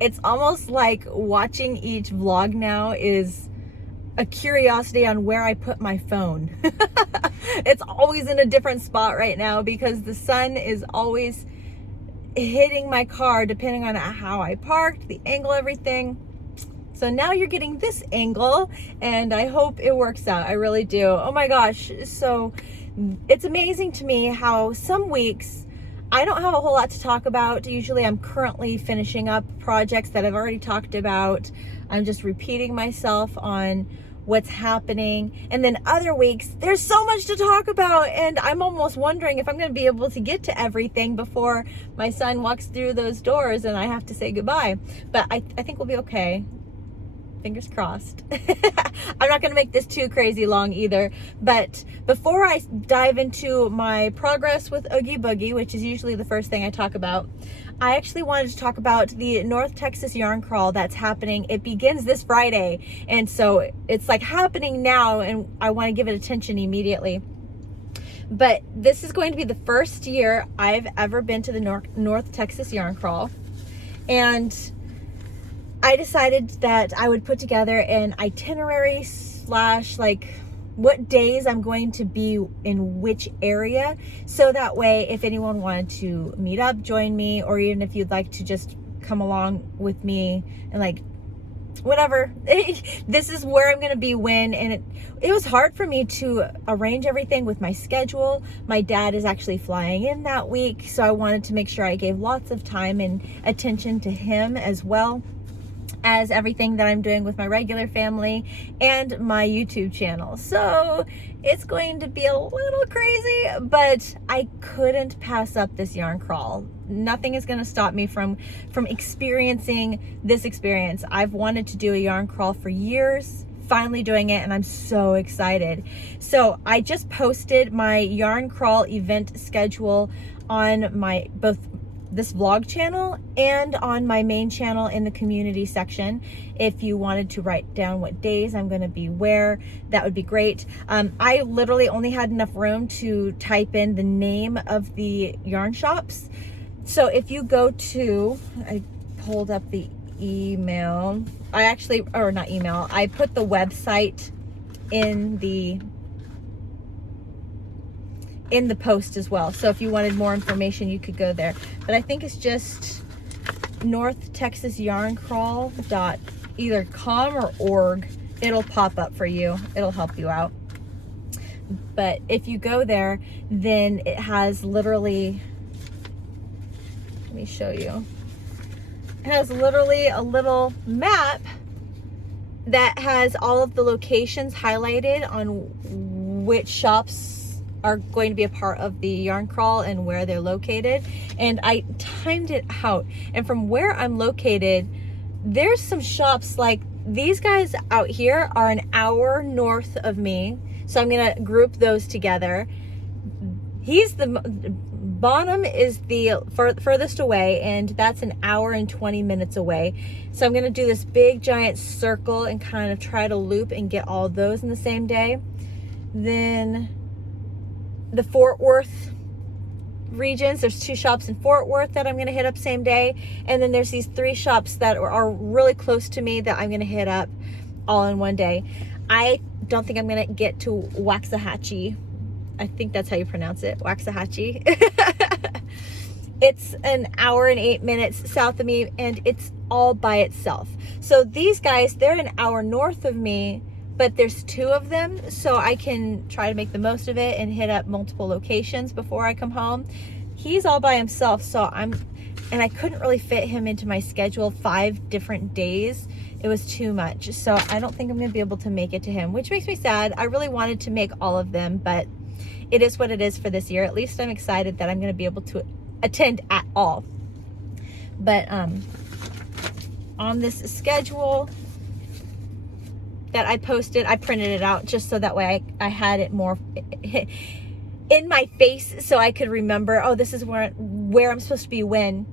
It's almost like watching each vlog now is a curiosity on where I put my phone. It's always in a different spot right now because the sun is always hitting my car depending on how I parked, the angle, everything. So now you're getting this angle and I hope it works out. I really do. Oh my gosh. So it's amazing to me how some weeks I don't have a whole lot to talk about. Usually I'm currently finishing up projects that I've already talked about. I'm just repeating myself on what's happening. And then other weeks, there's so much to talk about. And I'm almost wondering if I'm going to be able to get to everything before my son walks through those doors and I have to say goodbye. But I think we'll be okay. Fingers crossed. I'm not going to make this too crazy long either. But before I dive into my progress with Oogie Boogie, which is usually the first thing I talk about, I actually wanted to talk about the North Texas yarn crawl that's happening. It begins this Friday. And so it's like happening now and I want to give it attention immediately. But this is going to be the first year I've ever been to the North Texas yarn crawl. And I decided that I would put together an itinerary / like what days I'm going to be in which area. So that way, if anyone wanted to meet up, join me, or even if you'd like to just come along with me and like, whatever, this is where I'm going to be when. And it was hard for me to arrange everything with my schedule. My dad is actually flying in that week. So I wanted to make sure I gave lots of time and attention to him as well as everything that I'm doing with my regular family and my YouTube channel. So it's going to be a little crazy, but I couldn't pass up this yarn crawl. Nothing is going to stop me from experiencing this experience. I've wanted to do a yarn crawl for years, finally doing it, and I'm so excited. So I just posted my yarn crawl event schedule on my both this vlog channel and on my main channel in the community section. If you wanted to write down what days I'm going to be where, that would be great. I literally only had enough room to type in the name of the yarn shops. So if you go to, I pulled up the email. I put the website in the post as well. So if you wanted more information, you could go there. But I think it's just North Texas Yarn Crawl either .com or .org. It'll pop up for you. It'll help you out. But if you go there, then it has literally, let me show you. It has literally a little map that has all of the locations highlighted on which shops are going to be a part of the yarn crawl and where they're located. And I timed it out. And from where I'm located, there's some shops like these guys out here are an hour north of me. So I'm gonna group those together. Bonham is the furthest away, and that's an hour and 20 minutes away. So I'm gonna do this big giant circle and kind of try to loop and get all of those in the same day. Then the Fort Worth regions, there's 2 shops in Fort Worth that I'm going to hit up same day. And then there's these 3 shops that are really close to me that I'm going to hit up all in one day. I don't think I'm going to get to Waxahachie. I think that's how you pronounce it, Waxahachie. It's an hour and 8 minutes south of me, and it's all by itself. So these guys, they're an hour north of me, but there's 2 of them, so I can try to make the most of it and hit up multiple locations before I come home. He's all by himself, so I couldn't really fit him into my schedule 5 different days. It was too much, so I don't think I'm gonna be able to make it to him, which makes me sad. I really wanted to make all of them, but it is what it is for this year. At least I'm excited that I'm gonna be able to attend at all. But on this schedule that I posted, I printed it out just so that way I had it more in my face so I could remember, oh, this is where I'm supposed to be when.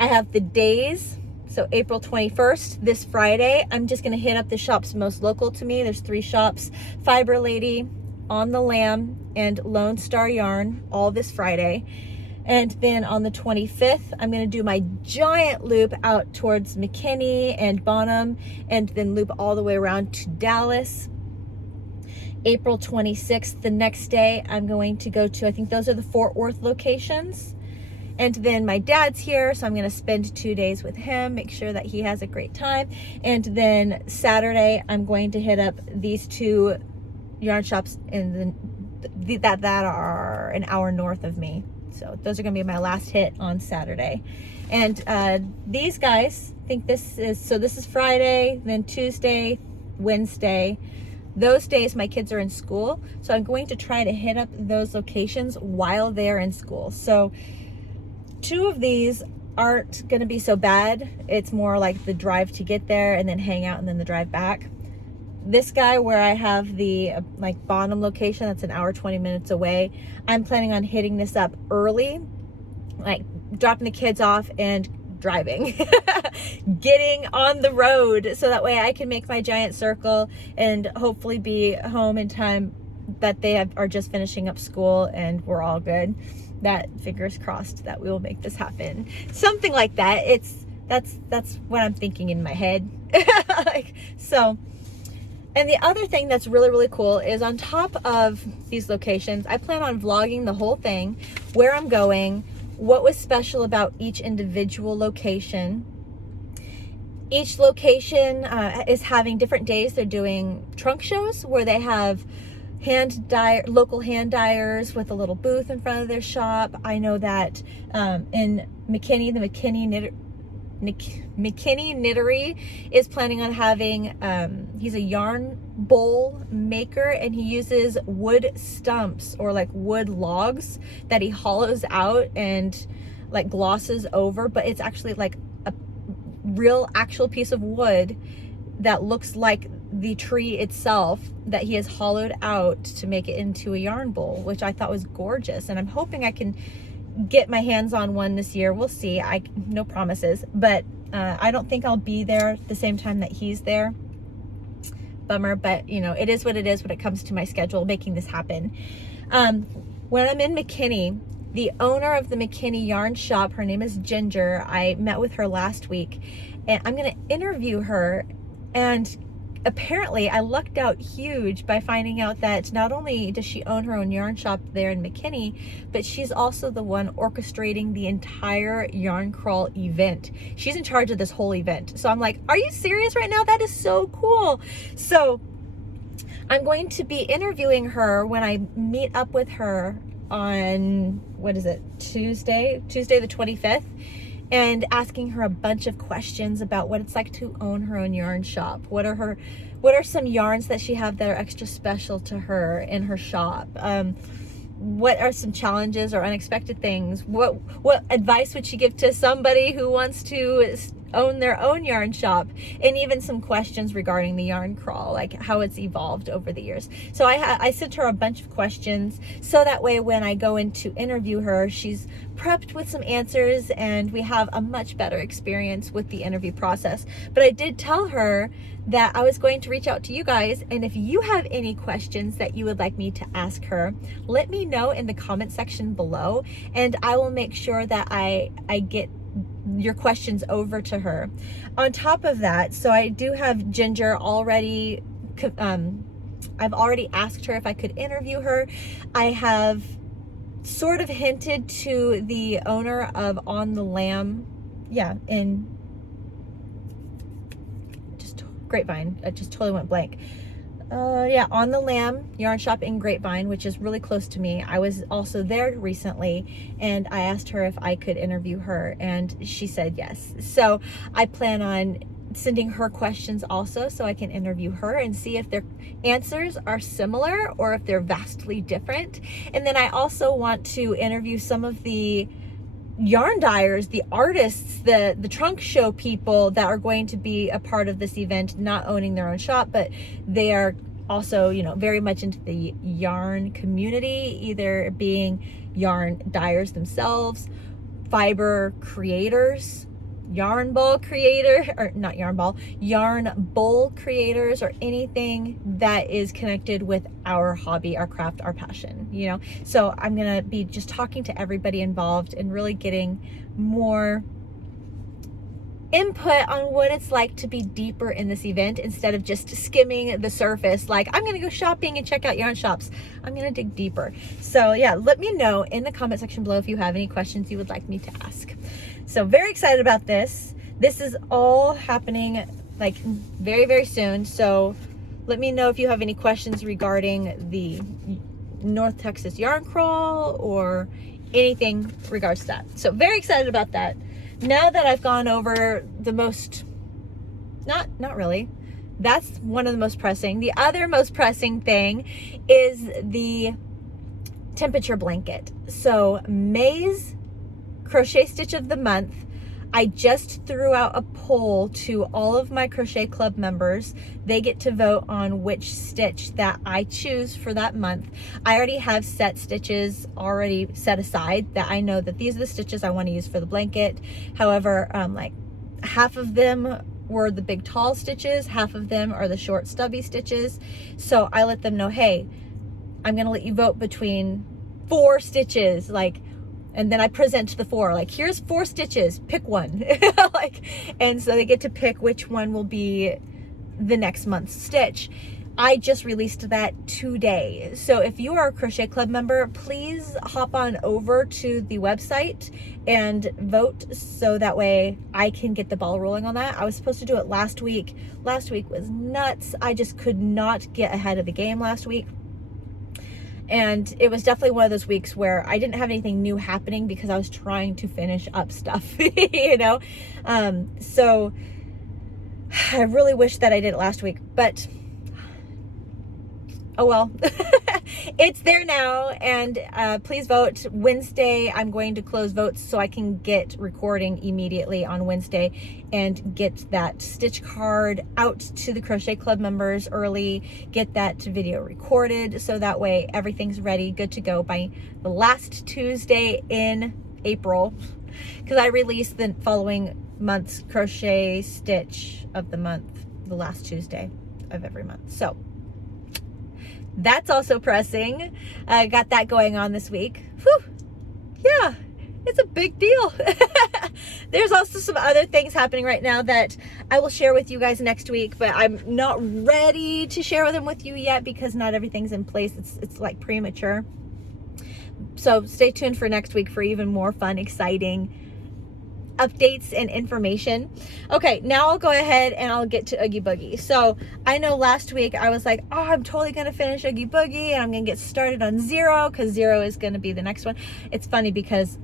I have the days, so April 21st, this Friday, I'm just gonna hit up the shops most local to me. There's 3 shops, Fiber Lady, On the Lamb, and Lone Star Yarn, all this Friday. And then on the 25th, I'm going to do my giant loop out towards McKinney and Bonham, and then loop all the way around to Dallas. April 26th, the next day, I'm going to go to, I think those are the Fort Worth locations. And then my dad's here, so I'm going to spend 2 days with him, make sure that he has a great time. And then Saturday, I'm going to hit up these 2 yarn shops in that are an hour north of me. So those are going to be my last hit on Saturday. And these guys think this is Friday, then Tuesday, Wednesday. Those days my kids are in school, so I'm going to try to hit up those locations while they're in school. So 2 of these aren't going to be so bad. It's more like the drive to get there and then hang out and then the drive back. This guy where I have the like Bonham location, that's an hour 20 minutes away, I'm planning on hitting this up early, like dropping the kids off and driving getting on the road, so that way I can make my giant circle and hopefully be home in time that they are just finishing up school and we're all good. That, fingers crossed, that we will make this happen, something like that. That's what I'm thinking in my head. So, and the other thing that's really, really cool is on top of these locations, I plan on vlogging the whole thing, where I'm going, what was special about each individual location. Each location is having different days. They're doing trunk shows where they have local hand dyers with a little booth in front of their shop. I know that in McKinney, the McKinney Knittery is planning on having, he's a yarn bowl maker, and he uses wood stumps or like wood logs that he hollows out and like glosses over, but it's actually like a real actual piece of wood that looks like the tree itself that he has hollowed out to make it into a yarn bowl, which I thought was gorgeous. And I'm hoping I can get my hands on one this year. We'll see. No promises, but I don't think I'll be there at the same time that he's there. Bummer, but you know, it is what it is when it comes to my schedule making this happen. When I'm in McKinney, the owner of the McKinney yarn shop, her name is Ginger. I met with her last week, and I'm going to interview her. And apparently I lucked out huge by finding out that not only does she own her own yarn shop there in McKinney, but she's also the one orchestrating the entire yarn crawl event. She's in charge of this whole event. So I'm like, are you serious right now? That is so cool. So I'm going to be interviewing her when I meet up with her on, what is it, Tuesday the 25th. And asking her a bunch of questions about what it's like to own her own yarn shop. What are some yarns that she have that are extra special to her in her shop? What are some challenges or unexpected things? What advice would she give to somebody who wants to own their own yarn shop? And even some questions regarding the yarn crawl, like how it's evolved over the years. So I sent her a bunch of questions, so that way when I go in to interview her, she's prepped with some answers and we have a much better experience with the interview process. But I did tell her that I was going to reach out to you guys, and if you have any questions that you would like me to ask her, let me know in the comment section below, and I will make sure that I get your questions over to her. On top of that, so I do have Ginger already, I've already asked her if I could interview her. I have sort of hinted to the owner of On the Lamb, in just Grapevine. I just totally went blank. On the Lamb yarn shop in Grapevine, which is really close to me. I was also there recently, and I asked her if I could interview her, and she said yes. So I plan on sending her questions also, so I can interview her and see if their answers are similar or if they're vastly different. And then I also want to interview some of the yarn dyers, the artists, the trunk show people that are going to be a part of this event, not owning their own shop, but they are also, you know, very much into the yarn community, either being yarn dyers themselves, fiber creators, yarn ball creator, or not yarn ball, yarn bowl creators, or anything that is connected with our hobby, our craft, our passion, you know. So I'm gonna be just talking to everybody involved and really getting more input on what it's like to be deeper in this event instead of just skimming the surface. Like, I'm gonna go shopping and check out yarn shops. I'm gonna dig deeper. So yeah, let me know in the comment section below if you have any questions you would like me to ask. So very excited about this. This is all happening like very, very soon. So let me know if you have any questions regarding the North Texas yarn crawl or anything regards to that. So very excited about that. Now that I've gone over the most, not really, that's one of the most pressing. The other most pressing thing is the temperature blanket. So May's crochet stitch of the month, I just threw out a poll to all of my Crochet Club members. They get to vote on which stitch that I choose for that month. I already have set stitches already set aside that I know that these are the stitches I want to use for the blanket. However, like half of them were the big tall stitches, half of them are the short stubby stitches. So I let them know, hey, I'm gonna let you vote between 4 stitches, like, and then I present the 4, like, here's 4 stitches, pick one. Like, and so they get to pick which one will be the next month's stitch. I just released that today. So if you are a Crochet Club member, please hop on over to the website and vote so that way I can get the ball rolling on that. I was supposed to do it last week. Last week was nuts. I just could not get ahead of the game last week. And it was definitely one of those weeks where I didn't have anything new happening because I was trying to finish up stuff, you know? So I really wish that I did it last week, but oh well. It's there now, and please vote. Wednesday, I'm going to close votes so I can get recording immediately on Wednesday and get that stitch card out to the Crochet Club members early, get that video recorded so that way everything's ready, good to go by the last Tuesday in April, because I release the following month's crochet stitch of the month, the last Tuesday of every month. So that's also pressing. I got that going on this week. Whew. Yeah, it's a big deal. There's also some other things happening right now that I will share with you guys next week, but I'm not ready to share them with you yet because not everything's in place. It's like premature. So stay tuned for next week for even more fun, exciting updates and information. Okay, now I'll go ahead and I'll get to Oogie Boogie. So I know last week I was like, oh, I'm totally gonna finish Oogie Boogie and I'm gonna get started on 0 because 0 is gonna be the next one. It's funny because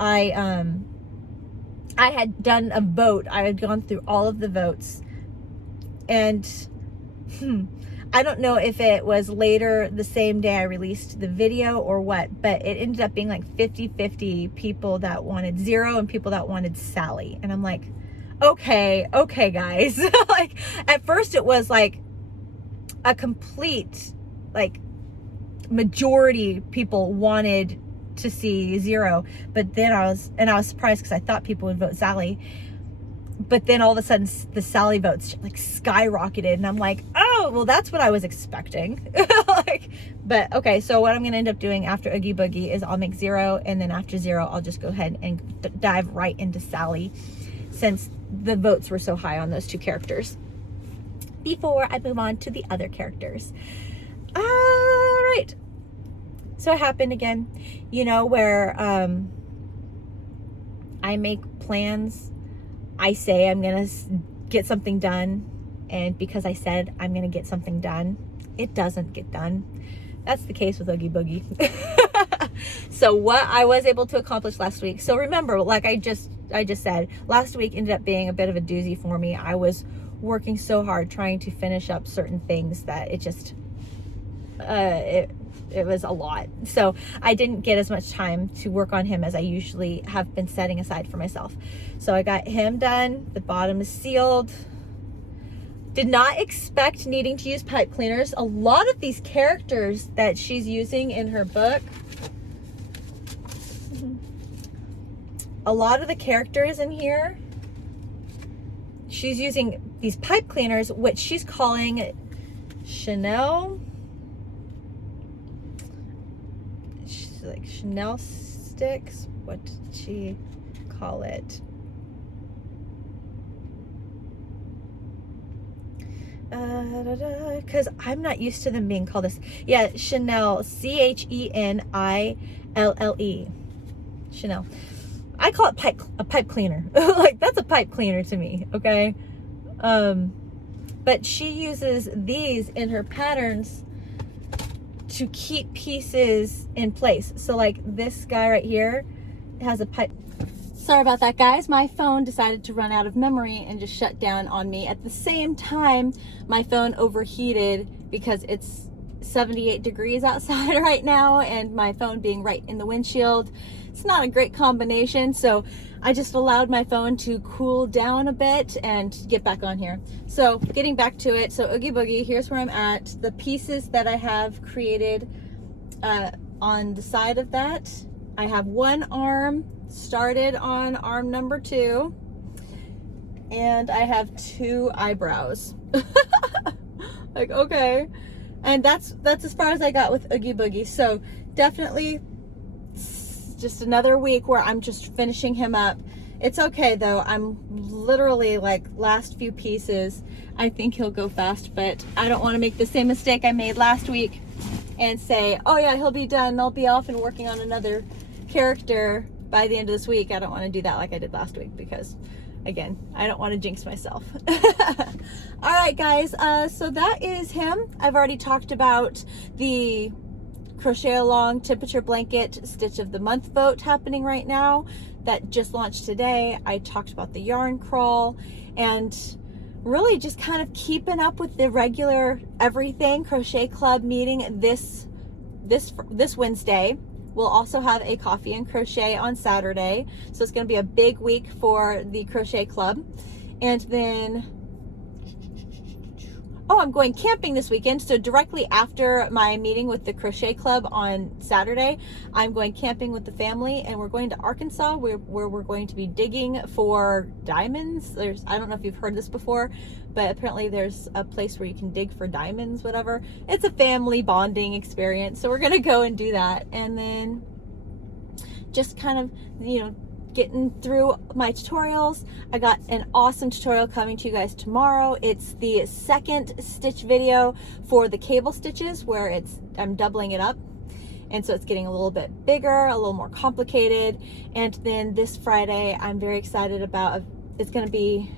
I had done a vote. I had gone through all of the votes, and I don't know if it was later the same day I released the video or what, but it ended up being like 50-50 people that wanted 0 and people that wanted Sally. And I'm like, okay guys. Like, at first it was like a complete, like, majority people wanted to see 0, but then I was surprised because I thought people would vote Sally. But then all of a sudden the Sally votes like skyrocketed, and I'm like, oh, well, that's what I was expecting. Like, but okay, so what I'm gonna end up doing after Oogie Boogie is I'll make 0, and then after 0 I'll just go ahead and dive right into Sally, since the votes were so high on those 2 characters, before I move on to the other characters. All right, so it happened again, you know, where I make plans. I say I'm gonna get something done, and because I said I'm gonna get something done, it doesn't get done. That's the case with Oogie Boogie. So what I was able to accomplish last week, so remember, like I just said, last week ended up being a bit of a doozy for me. I was working so hard trying to finish up certain things that it just it was a lot. So I didn't get as much time to work on him as I usually have been setting aside for myself. So I got him done. The bottom is sealed. Did not expect needing to use pipe cleaners. A lot of these characters that she's using in her book, a lot of the characters in here she's using these pipe cleaners, which she's calling Chanel. She's like Chanel sticks. What did she call it? Because I'm not used to them being called this. Yeah, Chanel, Chenille. Chanel. I call it a pipe cleaner. Like, that's a pipe cleaner to me, okay? But she uses these in her patterns to keep pieces in place. So like this guy right here has a pipe. Sorry about that, guys. My phone decided to run out of memory and just shut down on me. At the same time, my phone overheated because it's 78 degrees outside right now, and my phone being right in the windshield, it's not a great combination. So I just allowed my phone to cool down a bit and get back on here. So getting back to it, so Oogie Boogie, here's where I'm at. The pieces that I have created on the side of that, I have one arm started on arm number 2, and I have 2 eyebrows. Like, okay. And that's as far as I got with Oogie Boogie. So definitely just another week where I'm just finishing him up. It's okay though. I'm literally like last few pieces. I think he'll go fast, but I don't want to make the same mistake I made last week and say, oh yeah, he'll be done. I'll be off and working on another character by the end of this week. I don't want to do that like I did last week because, again, I don't want to jinx myself. All right, guys, so that is him. I've already talked about the Crochet Along Temperature Blanket Stitch of the Month vote happening right now. That just launched today. I talked about the yarn crawl and really just kind of keeping up with the regular everything. Crochet Club meeting this Wednesday. We'll also have a coffee and crochet on Saturday. So it's going to be a big week for the Crochet Club. And then, oh, I'm going camping this weekend. So directly after my meeting with the Crochet Club on Saturday, I'm going camping with the family, and we're going to Arkansas where we're going to be digging for diamonds. I don't know if you've heard this before, but apparently there's a place where you can dig for diamonds, whatever. It's a family bonding experience. So we're going to go and do that. And then just kind of, you know, getting through my tutorials. I got an awesome tutorial coming to you guys tomorrow. It's the second stitch video for the cable stitches where I'm doubling it up. And so it's getting a little bit bigger, a little more complicated. And then this Friday, I'm very excited about, it's going to be,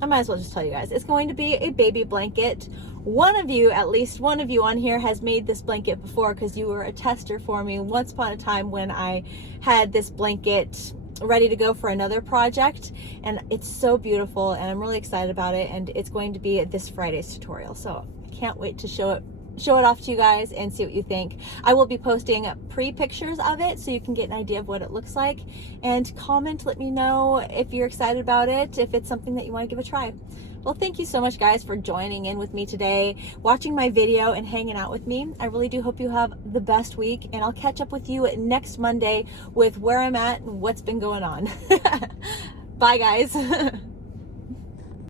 I might as well just tell you guys, it's going to be a baby blanket. At least one of you on here has made this blanket before because you were a tester for me once upon a time when I had this blanket ready to go for another project, and it's so beautiful and I'm really excited about it, and it's going to be this Friday's tutorial. So I can't wait to show it off to you guys and see what you think. I will be posting pre-pictures of it so you can get an idea of what it looks like, and comment, let me know if you're excited about it, if it's something that you want to give a try. Well, thank you so much, guys, for joining in with me today, watching my video and hanging out with me. I really do hope you have the best week, and I'll catch up with you next Monday with where I'm at and what's been going on. Bye, guys.